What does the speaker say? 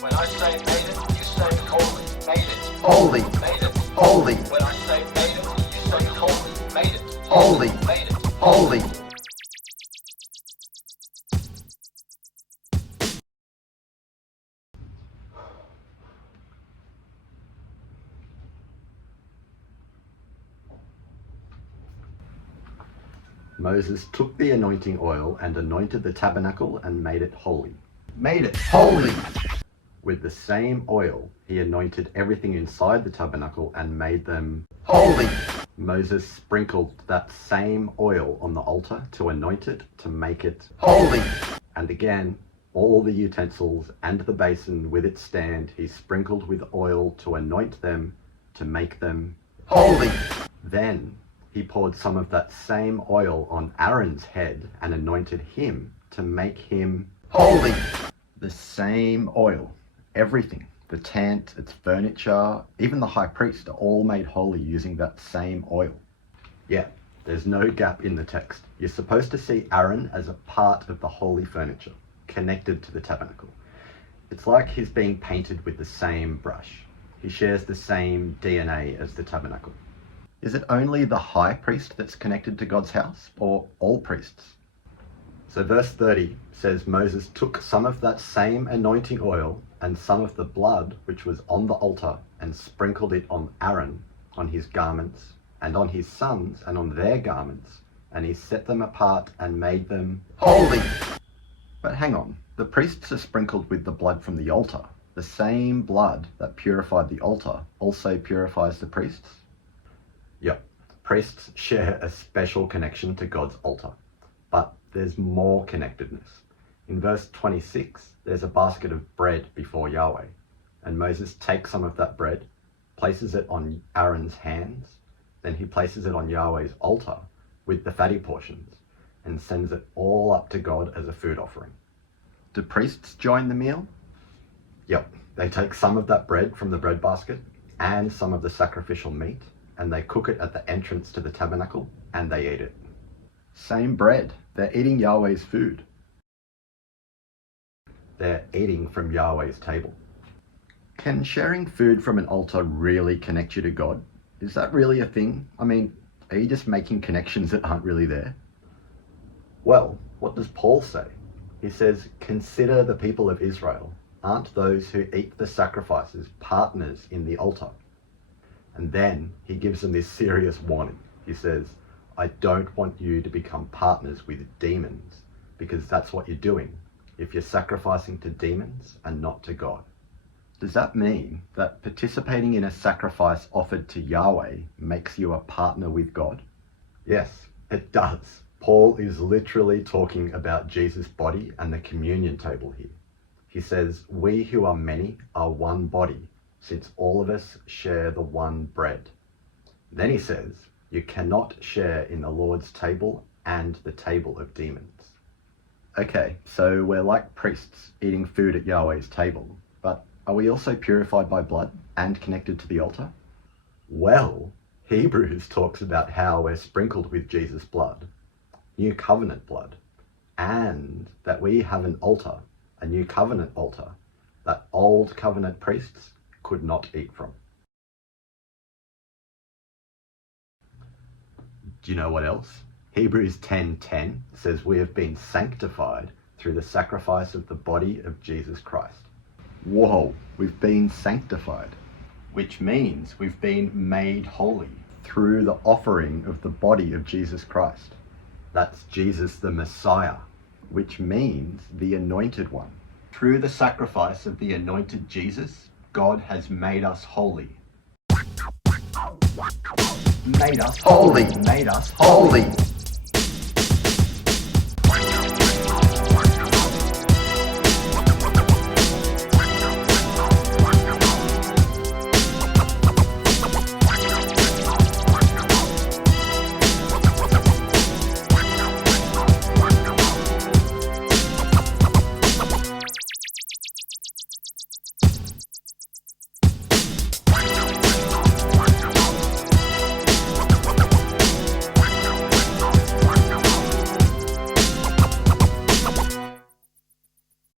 When I say made it, you say holy. Made it. Holy. Made it. Holy. When I say made it, you say holy. Made it. Holy. Made it. Holy. Moses took the anointing oil and anointed the tabernacle and made it holy. Made it holy! With the same oil, he anointed everything inside the tabernacle and made them holy. Moses sprinkled that same oil on the altar to anoint it, to make it holy. And again, all the utensils and the basin with its stand, he sprinkled with oil to anoint them, to make them holy. Then he poured some of that same oil on Aaron's head and anointed him to make him holy. The same oil, everything, the tent, its furniture, even the high priest are all made holy using that same oil. Yeah, there's no gap in the text. You're supposed to see Aaron as a part of the holy furniture, connected to the tabernacle. It's like he's being painted with the same brush. He shares the same DNA as the tabernacle. Is it only the high priest that's connected to God's house, or all priests? So verse 30 says Moses took some of that same anointing oil and some of the blood which was on the altar and sprinkled it on Aaron, on his garments, and on his sons and on their garments, and he set them apart and made them holy. But hang on, the priests are sprinkled with the blood from the altar. The same blood that purified the altar also purifies the priests? Yep, priests share a special connection to God's altar, but there's more connectedness. In verse 26, there's a basket of bread before Yahweh, and Moses takes some of that bread, places it on Aaron's hands, then he places it on Yahweh's altar with the fatty portions, and sends it all up to God as a food offering. Do priests join the meal? Yep, they take some of that bread from the bread basket and some of the sacrificial meat, and they cook it at the entrance to the tabernacle, and they eat it. Same bread. They're eating Yahweh's food. They're eating from Yahweh's table. Can sharing food from an altar really connect you to God? Is that really a thing? I mean, are you just making connections that aren't really there? Well, what does Paul say? He says, consider the people of Israel. Aren't those who eat the sacrifices partners in the altar? And then he gives them this serious warning. He says, I don't want you to become partners with demons, because that's what you're doing if you're sacrificing to demons and not to God. Does that mean that participating in a sacrifice offered to Yahweh makes you a partner with God? Yes, it does. Paul is literally talking about Jesus' body and the communion table here. He says, we who are many are one body, since all of us share the one bread. Then he says, you cannot share in the Lord's table and the table of demons. Okay, so we're like priests eating food at Yahweh's table, but are we also purified by blood and connected to the altar? Well, Hebrews talks about how we're sprinkled with Jesus' blood. new covenant blood, and that we have an altar, a new covenant altar, that old covenant priests could not eat from. Do you know what else? Hebrews 10:10 says we have been sanctified through the sacrifice of the body of Jesus Christ. Whoa, we've been sanctified, which means we've been made holy through the offering of the body of Jesus Christ. That's Jesus the Messiah, which means the anointed one. Through the sacrifice of the anointed Jesus, God has made us holy. Made us holy. Made us holy.